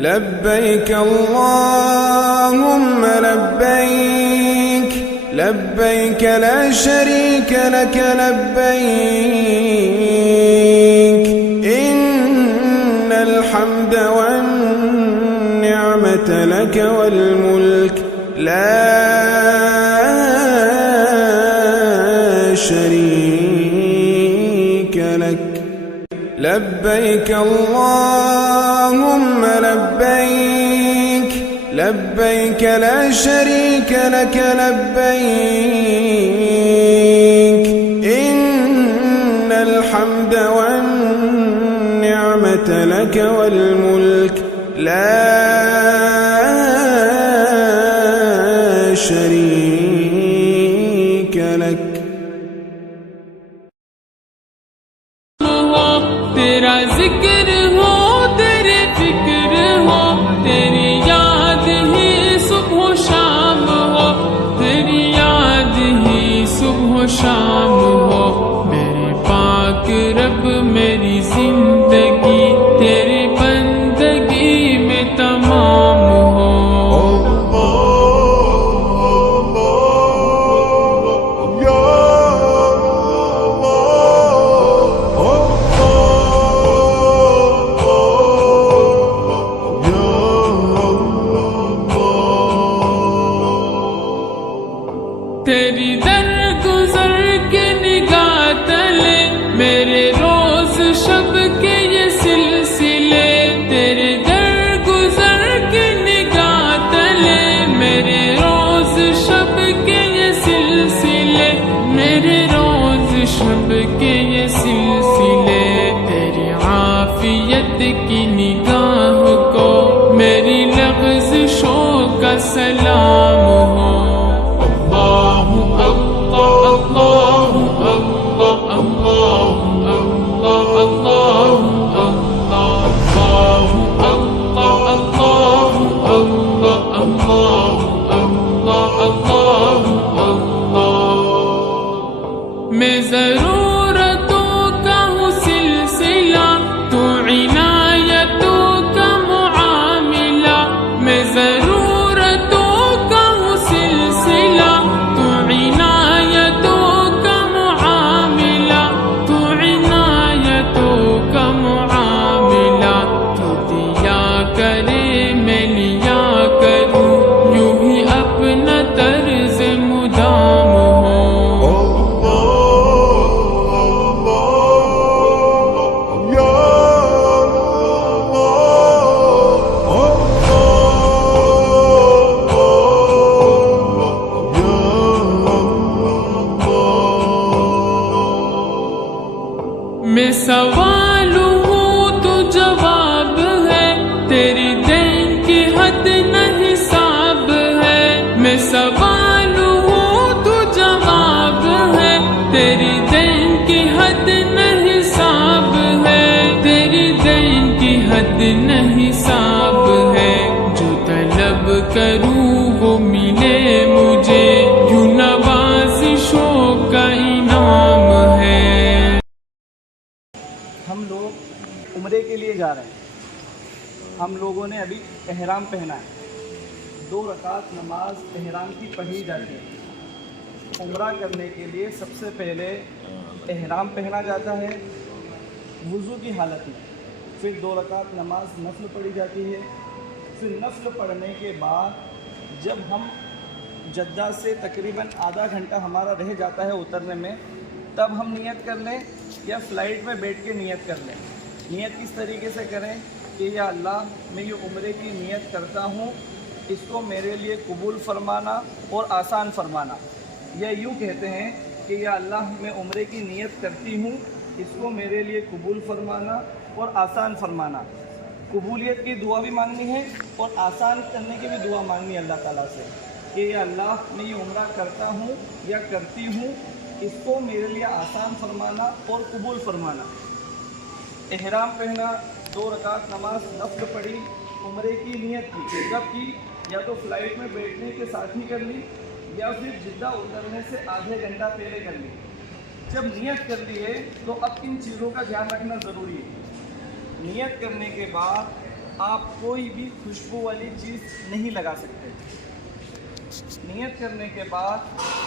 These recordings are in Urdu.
لبيك اللهم لبيك لبيك لا شريك لك لبيك إن الحمد والنعمة لك والملك لا شريك لك لبيك اللهم لبيك لبيك لا شريك لك لبيك إن الحمد والنعمة لك والملك لا شريك لك تیرا ذکر ہو تیری فکر ہو تیری یاد ہی صبح و شام ہو تیری یاد ہی صبح و شام ہو میرے پاک رب میری زندگی تیری بندگی میں تمام ہو تیری درگزر کے نگاہ تلے میرے روز شب کے یہ سلسلے تیرے درگزر کے نگاہ تلے میرے روز شب کے یہ سلسلے میرے روز شب کے یہ سلسلے تیری عافیت کی نگاہ کو میری لغزشوں کا سلام ہو میں ضرورتوں کا ہوں سلسلہ تو عنایتوں کا معاملہ میں ضرورتوں کا ہوں سلسلہ تو عنایتوں کا معاملہ تو عنایتوں کا معاملہ تو دیا کرے میں لیا کروں یوں ہی اپنا طرز مدام ہو میں سوال ہوں تو جواب ہے تیری دین کی حد نہ حساب ہے میں سوال ہوں تو جواب ہے تیری دین کی حد نہ حساب ہے تیری دین کی حد نہ حساب ہے جو طلب کروں وہ ملے مجھے یوں نوازشوں کا انعام ہے ہم لوگ عمرے کے لیے جا رہے ہیں ہم لوگوں نے ابھی احرام پہنا ہے 2 رکعت نماز احرام کی پڑھی جاتی ہے عمرہ کرنے کے لیے سب سے پہلے احرام پہنا جاتا ہے وضو کی حالت میں پھر 2 رکعت نماز نفل پڑھی جاتی ہے پھر نفل پڑھنے کے بعد جب ہم جدہ سے تقریباً آدھا گھنٹہ ہمارا رہ جاتا ہے اترنے میں تب ہم نیت کر لیں یا فلائٹ میں بیٹھ کے نیت کر لیں نیت کس طریقے سے کریں کہ یا اللہ میں یہ عمرے کی نیت کرتا ہوں اس کو میرے لیے قبول فرمانا اور آسان فرمانا یا یوں کہتے ہیں کہ یا اللہ میں عمرے کی نیت کرتی ہوں اس کو میرے لیے قبول فرمانا اور آسان فرمانا قبولیت کی دعا بھی مانگنی ہے اور آسان کرنے کی بھی دعا مانگنی ہے اللہ تعالیٰ سے کہ یا اللہ میں یہ عمرہ کرتا ہوں یا کرتی ہوں اس کو میرے لیے آسان فرمانا اور قبول فرمانا احرام پہنا 2 رکعت نماز نفل پڑھی عمرے کی نیت کی جب کی یا تو فلائٹ میں بیٹھنے کے ساتھ ہی کر لی یا پھر جدہ اترنے سے آدھے گھنٹہ پہلے کر لی جب نیت کر لیے تو اب ان چیزوں کا دھیان رکھنا ضروری ہے نیت کرنے کے بعد آپ کوئی بھی خوشبو والی چیز نہیں لگا سکتے۔ نیت کرنے کے بعد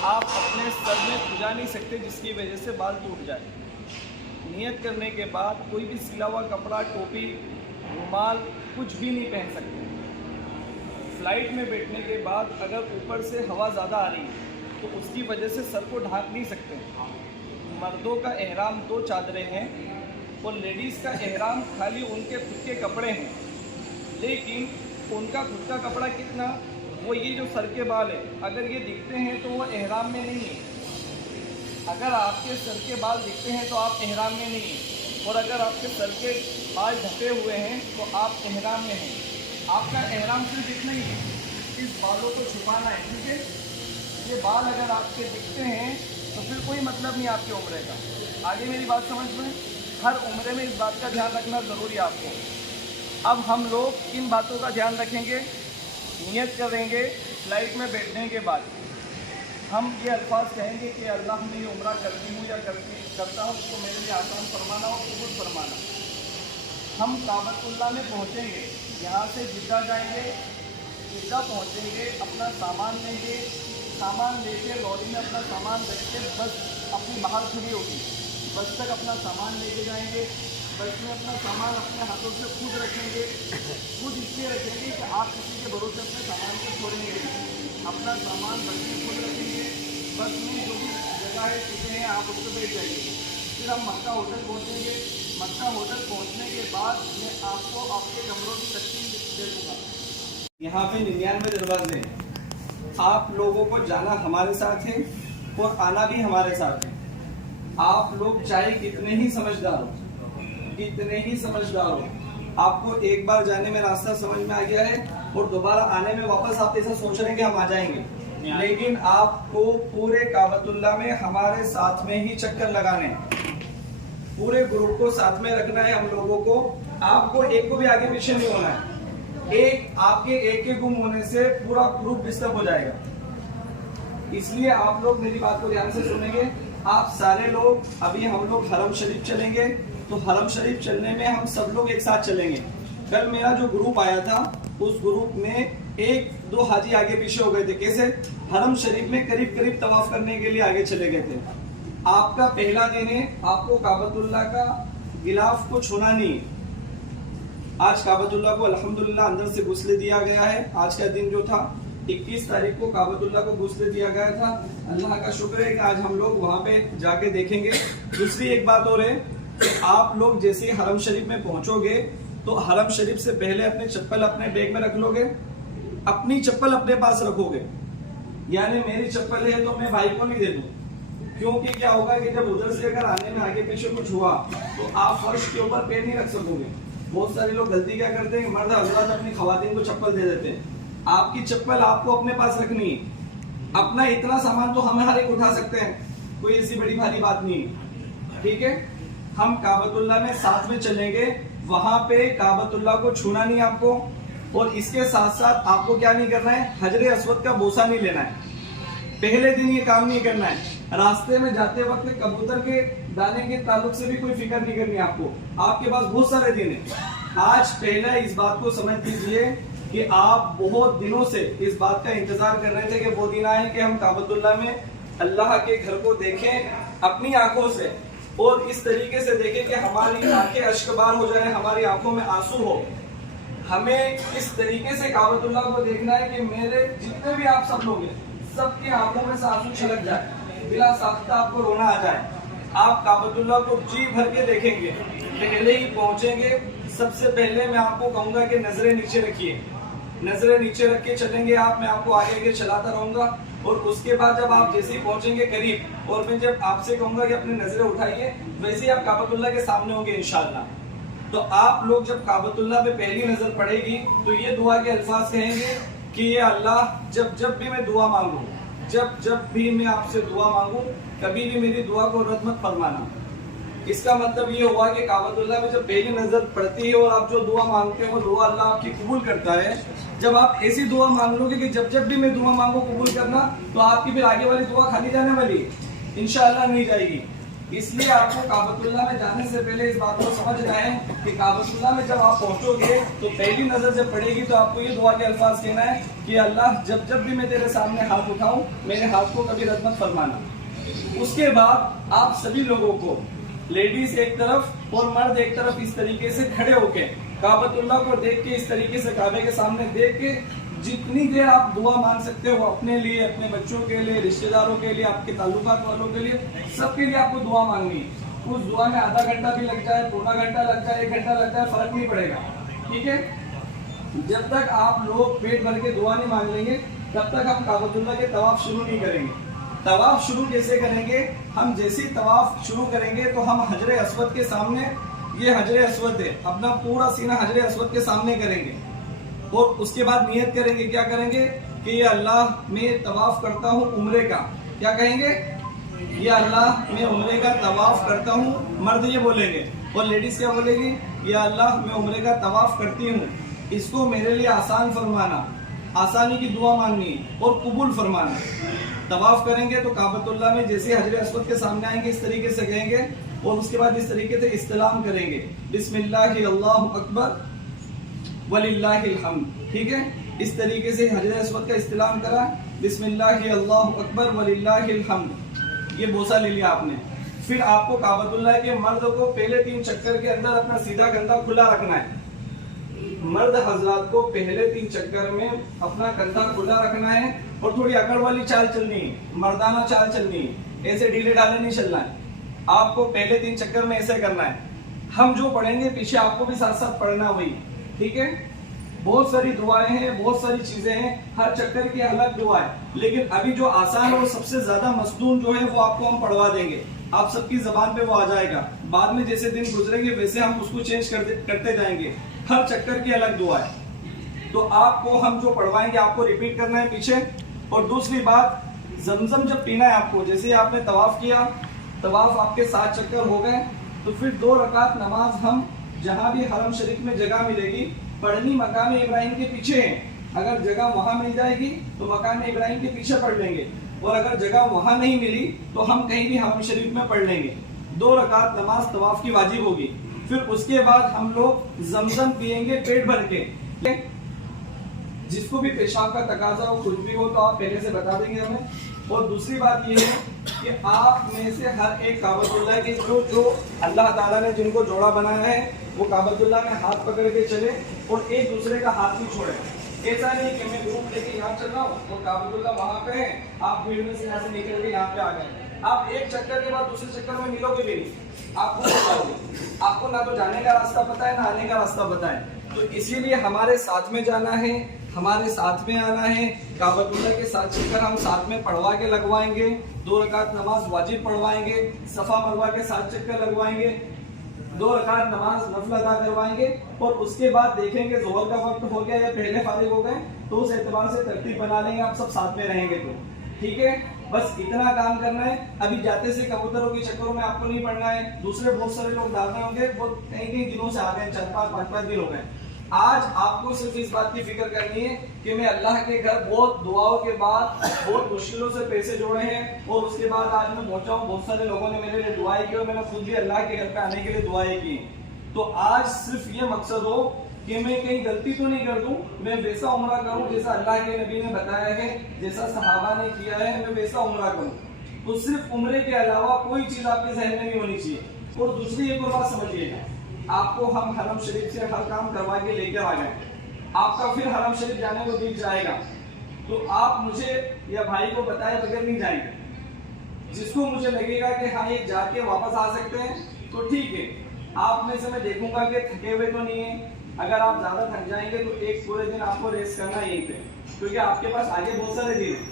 آپ اپنے سر میں کھجا نہیں سکتے جس کی وجہ سے بال ٹوٹ جائے۔ نیت کرنے کے بعد کوئی بھی سلا ہوا کپڑا، ٹوپی، رومال کچھ بھی نہیں پہن سکتے۔ فلائٹ میں بیٹھنے کے بعد اگر اوپر سے ہوا زیادہ آ رہی ہے تو اس کی وجہ سے سر کو ڈھانپ نہیں سکتے۔ مردوں کا احرام 2 چادریں ہیں اور لیڈیز کا احرام خالی ان کے خود کے کپڑے ہیں، لیکن ان کا خود کا کپڑا کتنا؟ وہ یہ جو سر کے بال ہیں، اگر یہ دکھتے ہیں تو وہ احرام میں نہیں ہیں۔ اگر آپ کے سر کے بال دکھتے ہیں تو آپ احرام میں نہیں ہیں، اور اگر آپ کے سر کے بال ڈھکے ہوئے ہیں تو آپ احرام میں ہیں۔ آپ کا احرام صرف اتنا ہی ہے، اس بالوں کو چھپانا ہے، ٹھیک ہے؟ یہ بال اگر آپ کے دکھتے ہیں تو پھر کوئی مطلب نہیں آپ کے عمرے کا۔ آگے میری بات سمجھ میں؟ ہر عمرے میں اس بات کا دھیان رکھنا ضروری ہے آپ کو۔ اب ہم لوگ کن باتوں کا دھیان رکھیں گے؟ نیت کریں گے فلائٹ میں بیٹھنے کے بعد ہم یہ الفاظ کہیں گے کہ اللہ میں یہ عمرہ کرتی ہوں یا کرتا ہوں، اس کو میرے لیے آسان فرمانا اور قبول فرمانا۔ ہم کعبۃ اللہ میں پہنچیں گے، یہاں سے جدہ جائیں گے، جدہ پہنچیں گے، اپنا سامان لیں گے، سامان لے کے لوری میں اپنا سامان رکھ کے بس اپنی باہر کھڑی ہوگی، بس تک اپنا سامان لے کے جائیں گے۔ بس میں اپنا سامان اپنے ہاتھوں سے خود رکھیں گے، خود اس لیے رکھیں گے کہ آپ کسی کے بھروسے اپنے سامان کو چھوڑیں گے، اپنا سامان بس میں خود رکھیں گے۔ بس میں جو بھی جگہ ہے، سیٹیں ہیں، آپ اس پہ بیٹھ جائیں گے۔ پھر ہم مکہ ہوٹل پہنچیں گے۔ مکہ ہوٹل پہنچنے کے بعد میں آپ کو آپ کے کمروں کی تقسیم دے دوں گا۔ یہاں پہ 99 دروازے ہیں، آپ لوگوں کو جانا ہمارے ساتھ ہے اور آنا بھی ہمارے ساتھ ہے۔ آپ لوگ چاہے کتنے ہی سمجھدار ہو، کتنے ہی سمجھدار ہو، آپ کو ایک بار جانے میں راستہ سمجھ میں آ گیا ہے اور دوبارہ آنے میں واپس آپ ایسا سوچ رہے ہیں کہ ہم آ جائیں گے، لیکن آپ کو پورے کعبۃ اللہ میں ہمارے ساتھ میں ہی چکر لگانے ہیں، پورے گروپ کو ساتھ میں رکھنا ہے ہم لوگوں کو۔ آپ کو ایک کو بھی آگے پیچھے نہیں ہونا ہے، آپ کے ایک کے گم ہونے سے پورا گروپ ڈسٹرب ہو جائے گا۔ اس لیے آپ لوگ میری بات کو دھیان سے سنیں گے۔ آپ سارے لوگ، ابھی ہم لوگ حرم شریف چلیں گے، تو حرم شریف چلنے میں ہم سب لوگ ایک ساتھ چلیں گے۔ کل میرا جو گروپ آیا تھا اس گروپ میں 1-2 حاجی آگے پیچھے ہو گئے تھے۔ کیسے؟ حرم شریف میں قریب طواف کرنے کے لیے آگے چلے گئے تھے۔ آپ کا پہلا دن ہے، آپ کو کعبۃ اللہ کا غلاف کو چھونا نہیں۔ آج کعبۃ اللہ کو الحمدللہ اندر سے غسل دیا گیا ہے۔ آج کا دن جو تھا 21 تاریخ کو کعبۃ اللہ کو غسل دیا گیا تھا۔ اللہ کا شکر ہے کہ آج ہم لوگ وہاں پہ جا کے دیکھیں گے۔ دوسری ایک بات اور ہے کہ آپ لوگ جیسے ہی حرم شریف میں پہنچو گے تو حرم شریف سے پہلے اپنے چپل اپنے بیگ میں رکھ لو گے، اپنی چپل اپنے پاس رکھو گے۔ یعنی میری چپل ہے تو میں بھائی کو نہیں دے دوں، کیونکہ کیا ہوگا کہ جب ادھر سے اگر آنے میں آگے پیچھے کچھ ہوا تو آپ فرش کے اوپر پیر نہیں رکھ سکو گے۔ بہت سارے لوگ غلطی کیا کرتے ہیں، مرد حضرات اپنی خواتین کو چپل دے دیتے ہیں۔ آپ کی چپل آپ کو اپنے پاس رکھنی ہے۔ اپنا اتنا سامان تو ہم ہر ایک اٹھا سکتے ہیں، کوئی ایسی بڑی بھاری بات نہیں ہے، ٹھیک ہے؟ ہم کعبۃ اللہ میں ساتھ میں چلیں گے، وہاں پہ کعبۃ اللہ کو چھونا نہیں آپ کو، اور اس کے ساتھ ساتھ آپ کو کیا نہیں کرنا ہے، حجر اسود کا بوسہ نہیں لینا ہے۔ پہلے دن یہ کام نہیں کرنا ہے۔ راستے میں جاتے وقت کبوتر کے دانے کے تعلق سے بھی کوئی فکر نہیں کرنی آپ کو، آپ کے پاس بہت سارے دن ہیں۔ آج پہلے اس بات کو سمجھ لیجیے کہ آپ بہت دنوں سے اس بات کا انتظار کر رہے تھے کہ وہ دن آئے کہ ہم کعبۃ اللہ میں اللہ کے گھر کو دیکھیں اپنی آنکھوں سے، اور اس طریقے سے دیکھیں کہ ہماری آنکھیں اشکبار ہو جائیں، ہماری آنکھوں میں آنسو ہو۔ ہمیں اس طریقے سے کعبۃ اللہ کو دیکھنا ہے کہ میرے جتنے بھی آپ سب لوگ ہیں، سب کی آنکھوں میں سے آنسو چھلک جائے، بلا ساختہ آپ کو رونا آ جائے۔ آپ کعبۃ اللہ کو جی بھر کے دیکھیں گے۔ پہلے ہی پہنچیں گے، سب سے پہلے میں آپ کو کہوں گا کہ نظریں نیچے رکھیے، نظریں نیچے رکھ کے چلیں گے آپ، میں آپ کو آگے آگے چلاتا رہوں گا، اور اس کے بعد جب آپ جیسے ہی پہنچیں گے قریب، اور میں جب آپ سے کہوں گا کہ اپنی نظریں اٹھائیے، ویسے ہی آپ کعبۃ اللہ کے سامنے ہوں گے انشاءاللہ۔ تو آپ لوگ جب کعبۃ اللہ پہ پہلی نظر پڑے گی تو یہ دعا کے الفاظ کہیں گے کہ یہ اللہ جب بھی میں دعا مانگوں، جب بھی میں آپ سے دعا مانگوں، کبھی بھی میری دعا کو رد مت فرمانا۔ اس کا مطلب یہ ہوا کہ کعبۃ اللہ میں جب پہلی نظر پڑتی ہے اور آپ جو دعا مانگتے ہیں وہ دعا اللہ آپ کی قبول کرتا ہے۔ جب آپ ایسی دعا مانگ لو گے کہ جب بھی میں دعا مانگوں قبول کرنا، تو آپ کی پھر آگے والی دعا خالی جانے والی ہے، انشاءاللہ نہیں جائے گی۔ اس لیے آپ کو کعبۃ اللہ میں جانے سے پہلے اس بات کو سمجھنا ہے کہ کعبۃ اللہ میں جب آپ پہنچو گے تو پہلی نظر جب پڑے گی تو آپ کو یہ دعا کے الفاظ کہنا ہے کہ اللہ جب بھی میں تیرے سامنے ہاتھ اٹھاؤں میرے ہاتھ کو کبھی رد مت فرمانا. اس کے بعد آپ سبھی لوگوں کو لیڈیز ایک طرف اور مرد ایک طرف اس طریقے سے کھڑے ہو کے کعبۃ اللہ کو دیکھ کے اس طریقے سے کعبے کے سامنے دیکھ کے جتنی دیر آپ دعا مانگ سکتے ہو اپنے لیے, اپنے بچوں کے لیے, رشتہ داروں کے لیے, آپ کے تعلقات والوں کے لیے, سب کے لیے آپ کو دعا مانگنی ہے. اس دعا میں آدھا گھنٹہ بھی لگ جائے, پونا گھنٹہ لگ جائے, 1 گھنٹہ لگ جائے, فرق نہیں پڑے گا. ٹھیک ہے, جب تک آپ لوگ پیٹ بھر کے دعا نہیں مانگ لیں گے تب تک ہم کعبۃ اللہ کے طواف شروع نہیں کریں گے. طواف شروع کیسے کریں گے؟ ہم جیسے طواف شروع کریں گے تو ہم حجر اسود کے سامنے, یہ حجر اسود ہے, اپنا پورا سینہ حجر اسود کے سامنے کریں گے اور اس کے بعد نیت کریں گے. کیا کریں گے کہ یہ اللہ میں طواف کرتا ہوں عمرے کا. کیا کہیں گے؟ یہ اللہ میں عمرے کا طواف کرتا ہوں. مرد یہ بولیں گے اور لیڈیز کیا بولے گی؟ یہ اللہ میں عمرے کا طواف کرتی ہوں, اس کو میرے لیے آسان فرمانا, آسانی کی دعا مانگنی اور قبول فرمانا. طواف کریں گے تو کعبۃ اللہ میں جیسے حجر اسود کے سامنے آئیں گے اس طریقے سے کہیں گے اور اس کے بعد اس طریقے سے استلام کریں گے, بسم اللہ اللہ اکبر وللہ الحمد. ٹھیک ہے, اس طریقے سے حجر اسود کا استلام کرا, بسم اللہ اللہ اکبر وللہ الحمد, یہ بوسہ لے لیا آپ نے. پھر آپ کو کعبۃ اللہ کے مرد کو پہلے 3 چکر کے اندر اپنا سیدھا کندھا کھلا رکھنا ہے. مرد حضرات کو پہلے 3 چکر میں اپنا کندھا کھلا رکھنا ہے اور تھوڑی اکڑ والی چال چلنی ہے, مردانہ چال چلنی ہے, ایسے ڈھیلے ڈالے نہیں چلنا ہے. آپ کو پہلے 3 چکر میں ایسے کرنا ہے. ہم جو پڑھیں گے پیچھے آپ کو بھی ساتھ ساتھ پڑھنا وہی. ٹھیک ہے, بہت ساری دعائیں ہیں, بہت ساری چیزیں ہیں, ہر چکر کی الگ دعا ہے, لیکن ابھی جو آسان اور سب سے زیادہ مصنون جو ہے وہ آپ کو ہم پڑھوا دیں گے. آپ سب کی زبان پہ وہ آ جائے گا. بعد میں جیسے دن گزریں گے ویسے ہم اس کو چینج کرتے جائیں گے. ہر چکر کی الگ دعا ہے. تو آپ کو ہم جو پڑھوائیں گے آپ کو ریپیٹ کرنا ہے پیچھے. اور دوسری بات, زمزم جب پینا ہے آپ کو, جیسے آپ نے طواف کیا, طواف آپ کے 7 چکر ہو گئے, تو پھر 2 رکعت نماز ہم جہاں بھی حرم شریف میں جگہ ملے گی پڑھنی مقام ابراہیم کے پیچھے ہے. اگر جگہ وہاں مل جائے گی تو مقام ابراہیم کے پیچھے پڑھ لیں گے, اور اگر جگہ وہاں نہیں ملی تو ہم کہیں بھی حرم شریف میں پڑھ لیں گے. 2 رکعت نماز طواف کی واجب ہوگی. پھر اس کے بعد ہم لوگ زمزم پیئیں گے پیٹ بھر کے. جس کو بھی پیشاب کا تقاضا ہو, کچھ بھی ہو, تو آپ پہلے سے بتا دیں گے ہمیں. اور دوسری بات یہ ہے کہ آپ میں سے ہر ایک کعبۃ اللہ کے جو اللہ تعالیٰ نے جن کو جوڑا بنایا ہے وہ کعبۃ اللہ میں ہاتھ پکڑ کے چلے اور ایک دوسرے کا ہاتھ نہیں چھوڑے. ایسا نہیں کہ میں گروپ لے کے یہاں چل رہا ہوں اور کعبۃ اللہ وہاں پہ ہے, آپ بھیڑ میں سے یہاں سے نکل کے یہاں پہ آ گئے. آپ ایک چکر کے بعد دوسرے چکر میں ملو گے بھی نہیں. آپ کو نہ تو جانے کا راستہ پتا ہے نہ آنے کا راستہ پتا ہے. تو اسی لیے ہمارے ساتھ میں جانا ہے, ہمارے ساتھ میں آنا ہے. کعبۃ اللہ کے 7 چکر ہم ساتھ میں پڑھوا کے لگوائیں گے. 2 رکعت نماز واجب پڑھوائیں گے. صفا مروہ کے 7 چکر لگوائیں گے. 2 رکعت نماز نفل ادا کروائیں گے. اور اس کے بعد دیکھیں گے ظہر کا وقت ہو گیا یا پہلے فارغ ہو گئے تو اس اعتبار سے ترتیب بنا لیں گے. آپ سب ساتھ میں رہیں گے تو ٹھیک ہے. بس اتنا کام کرنا ہے. ابھی جاتے سے کبوتروں کے چکروں میں آپ کو نہیں پڑنا ہے. دوسرے بہت سارے لوگ ڈالتے ہوں گے, وہ کئی دنوں سے آ گئے, 4-5 دن ہو گئے. آج آپ کو صرف اس بات کی فکر کرنی ہے کہ میں اللہ کے گھر بہت دعاؤں کے بعد بہت مشکلوں سے پیسے جوڑے ہیں اور اس کے بعد آج میں پہنچا ہوں. بہت سارے لوگوں نے میرے لیے دعائیں کی اور میں نے خود بھی اللہ کے گھر پہ آنے کے لیے دعائیں کی. تو آج صرف یہ مقصد ہو کہ میں کہیں غلطی تو نہیں کر دوں, میں ویسا عمرہ کروں جیسا اللہ کے نبی نے بتایا ہے, جیسا صحابہ نے کیا ہے, میں ویسا عمرہ کروں. تو صرف عمرے کے علاوہ کوئی چیز آپ کے ذہن میں نہیں ہونی چاہیے. اور دوسری ایک اور بات سمجھیے گا, آپ کو ہم حرم شریف سے ہر کام کروا کے لے کر آ گئے. آپ کا پھر حرم شریف جانے کو دل جائے گا تو آپ مجھے یا بھائی کو بتائے بغیر نہیں جائیں گے. جس کو مجھے لگے گا کہ ہاں یہ جا کے واپس آ سکتے ہیں تو ٹھیک ہے. آپ میں سے میں دیکھوں گا کہ تھکے ہوئے تو نہیں ہیں. اگر آپ زیادہ تھک جائیں گے تو ایک پورے دن آپ کو ریسٹ کرنا ہے یہیں پہ, کیونکہ آپ کے پاس آگے بہت سارے دن ہیں.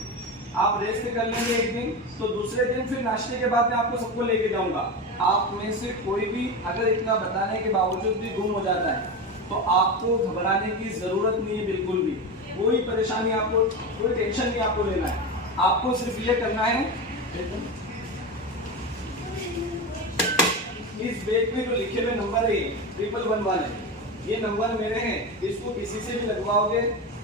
آپ ریسٹ کر لیں گے ایک دن, تو دوسرے دن پھر ناشتے کے بعد میں آپ کو سب کو لے کے جاؤں گا. آپ میں سے کوئی بھی اگر اتنا بتانے کے باوجود بھی گم ہو جاتا ہے تو آپ کو گھبرانے کی ضرورت نہیں ہے بالکل بھی. کوئی پریشانی آپ کو, کوئی ٹینشن نہیں آپ کو لینا ہے. آپ کو صرف یہ کرنا ہے, اس بیگ میں جو لکھے ہوئے نمبر ہے 111 والے, یہ نمبر میرے ہیں. اس کو کسی سے بھی لگواؤ گے,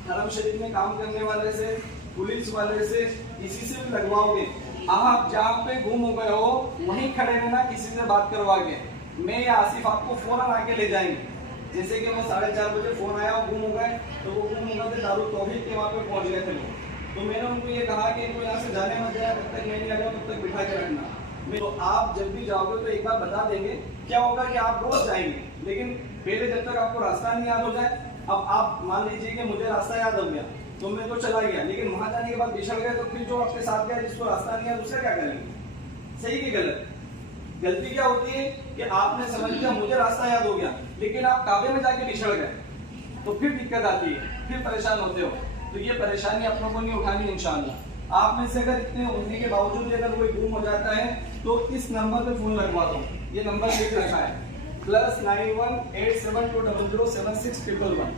حرم شریف میں کام کرنے والے سے, پولیس والے سے, کسی سے بھی لگواؤ گے آپ جہاں پہ گم ہو گئے ہو وہیں کھڑے رہنا, کسی سے بات کروا کے. میں یا آصف آپ کو فوراً آ کے لے جائیں گے. جیسے کہ میں 4:30 بجے فون آیا اور گم ہو گئے, تو وہ گم ہو گئے دارالتوحید کے وہاں پہ پہنچ گئے تھے لوگ. تو میں نے ان کو یہ کہا کہ ان کو یہاں سے جانے مت جایا, جب تک میں نہیں آ جاؤں تب تک بٹھا کے رکھنا. تو آپ جب بھی جاؤ گے تو ایک بار بتا دیں گے, کیا ہوگا کہ آپ روز جائیں گے, لیکن پہلے جب تک آپ کو راستہ نہیں یاد ہو جائے. اب آپ مان لیجیے کہ مجھے راستہ یاد ہو گیا تو میں تو چلا گیا, لیکن وہاں جانے کے بعد بچھڑ گئے, تو پھر جو آپ کے ساتھ گیا جس کو راستہ نہیں یاد, اسے کیا کریں گے؟ صحیح کہ غلط؟ غلطی کیا ہوتی ہے کہ آپ نے سمجھ لیا مجھے راستہ یاد ہو گیا, لیکن آپ کعبے میں جا کے بچھڑ گئے, تو پھر دقت آتی ہے, پھر پریشان ہوتے ہو. تو یہ پریشانی اپنوں کو نہیں اٹھانی انشاءاللہ. آپ میں سے اگر اتنے ہونے کے باوجود اگر کوئی گم ہو جاتا ہے تو اس نمبر پہ فون لگوا دو. یہ نمبر لکھ رکھا ہے +9187007611.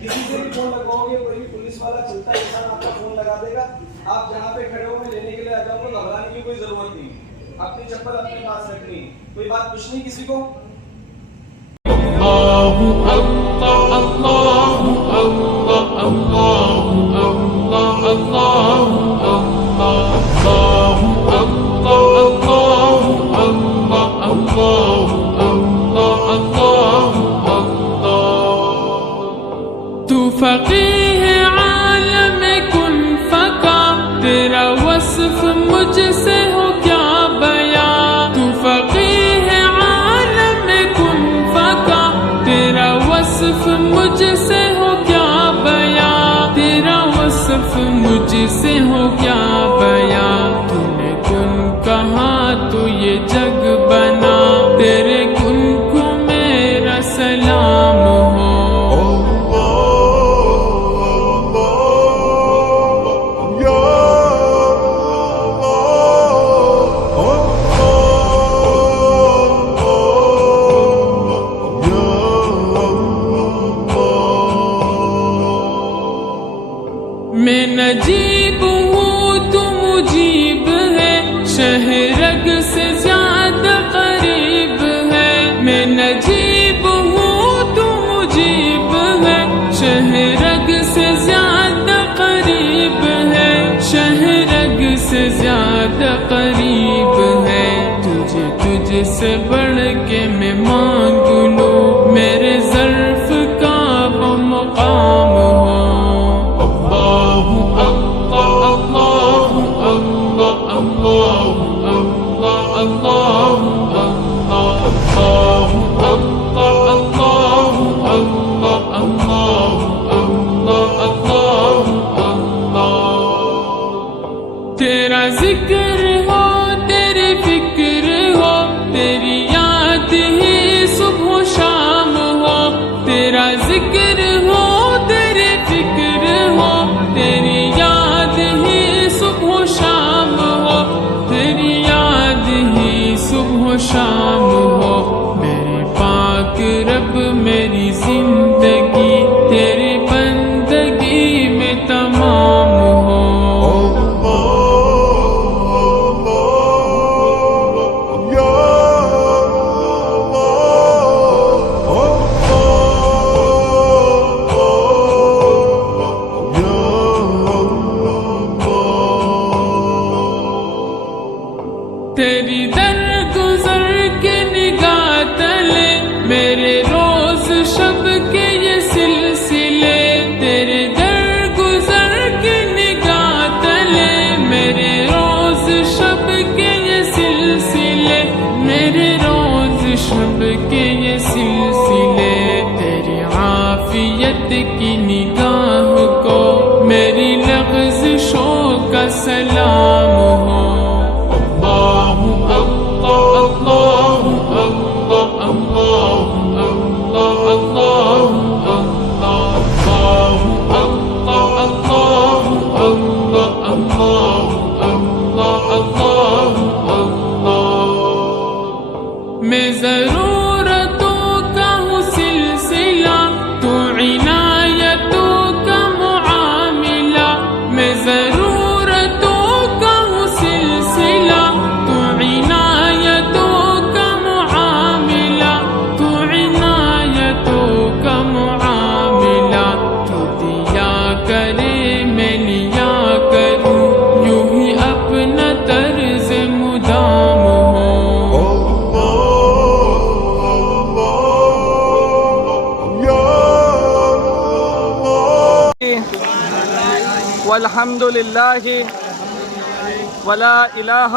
کسی سے بھی فون لگواؤ گے, کوئی بھی پولیس والا چلتا ہے انسان آپ کا فون لگا دے گا. آپ جہاں پہ کھڑے ہو میں لینے کے لیے آ جاؤں گا, گھبرانے کی کوئی ضرورت نہیں. اپنی چپل اپنے پاس رکھنی, کوئی بات پوچھنی کسی کو. تو فقیہ عالم کن فقا, تیرا وصف مجھ سے ہو کیا بیان. تو فقیہ عالم کن فقا, تیرا وصف مجھ سے ہو کیا بیان. تیرا وصف مجھ سے ہو کیا بیان. تو نے کن کہا تو یہ جگ بنا, تیرے کن کو میرا سلام ہو. میں نجیب ہوں تو مجیب ہے, شہرگ سے زیادہ قریب ہے. میں نجیب ہوں تو مجیب ہے, شہرگ سے زیادہ قریب ہے. شہرگ سے زیادہ قریب ہے. تجھ سے بڑھ کے میں مانگ لوں, میرے ظرف کا وہ مقام ہو. تیرا ذکر ہو, تیری فکر ہو, تیری یاد ہی صبح و شام ہو. تیرا ذکر ہو, تیری فکر ہو, تیری یاد ہی صبح و شام ہو. تیری یاد ہی صبح و شام ہو. میرے پاک رب میری زندگی تیری بندگی میں تمام ہو. تیری درگزر کے نگاہ تلے, میرے روز شب کے یہ سلسلے. تیرے درگزر کے نگاہ تلے, میرے روز شب کے یہ سلسلے. میرے روز شب کے یہ سلسلے. تیری عافیت کی نگاہ کو میری لغزشوں کا سلام ہو. میں ضرورتوں کا ہوں سلسلہ, تو عنایتوں کا معاملہ. میں ضرورتوں کا ہوں سلسلہ, تو عنایتوں کا معاملہ. تو عنایتوں کا معاملہ. تو دیا کرے میں لیا کروں, یوں ہی اپنا طرز والحمد للہ ولا الہ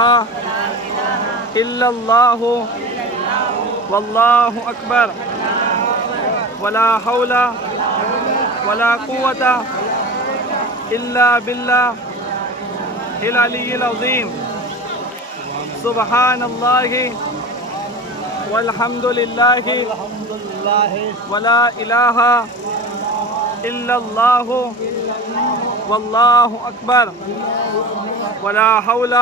الا اللہ واللہ اکبر ولا حول ولا قوة الا باللہ العلی العظیم سبحان اللہ والحمد للہ ولا الہ الا اللہ واللہ اکبر ولا حول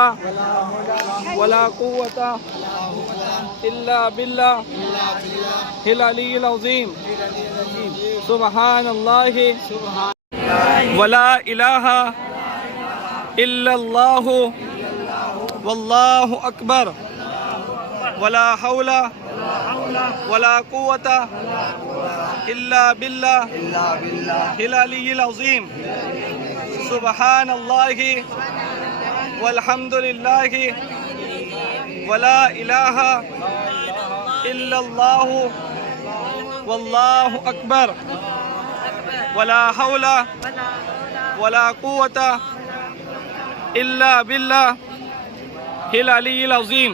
ولا قوة الا باللہ العلی العظیم سبحان اللہ ولا الہ الا اللہ واللہ اکبر ولا حول ولا قوة الا باللہ العلی العظیم سبحان اللہ والحمد للہ ولا الہ الا اللہ واللہ اکبر ولا حول ولا قوة الا باللہ العلی العظیم.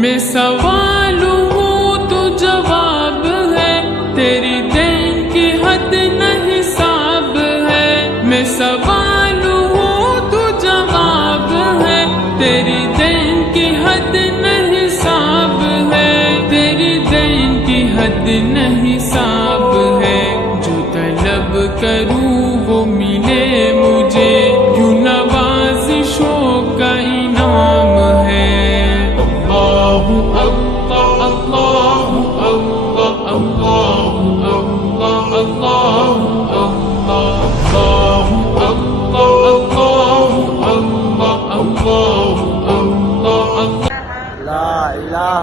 میں سوال ہوں تو جواب ہے، تیری دین کی حد نہ حساب ہے. میں سوال ہوں تو جواب ہے، تیری دین کی حد نہ حساب ہے. تیری دین کی حد نہ حساب ہے. جو طلب کروں وہ ملے مجھے، یوں نوازشوں کا انعام ہے. اللہ اللہ اللہ اللہ اللہ اللہ لا الہ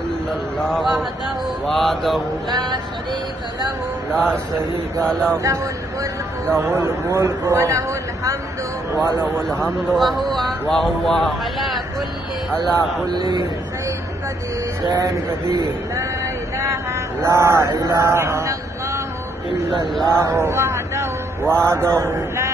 الا اللہ وحدہ لا شریک لہ لہ الملک وله الحمد وهو على كل شيء قدير. لا إله إلا الله وحده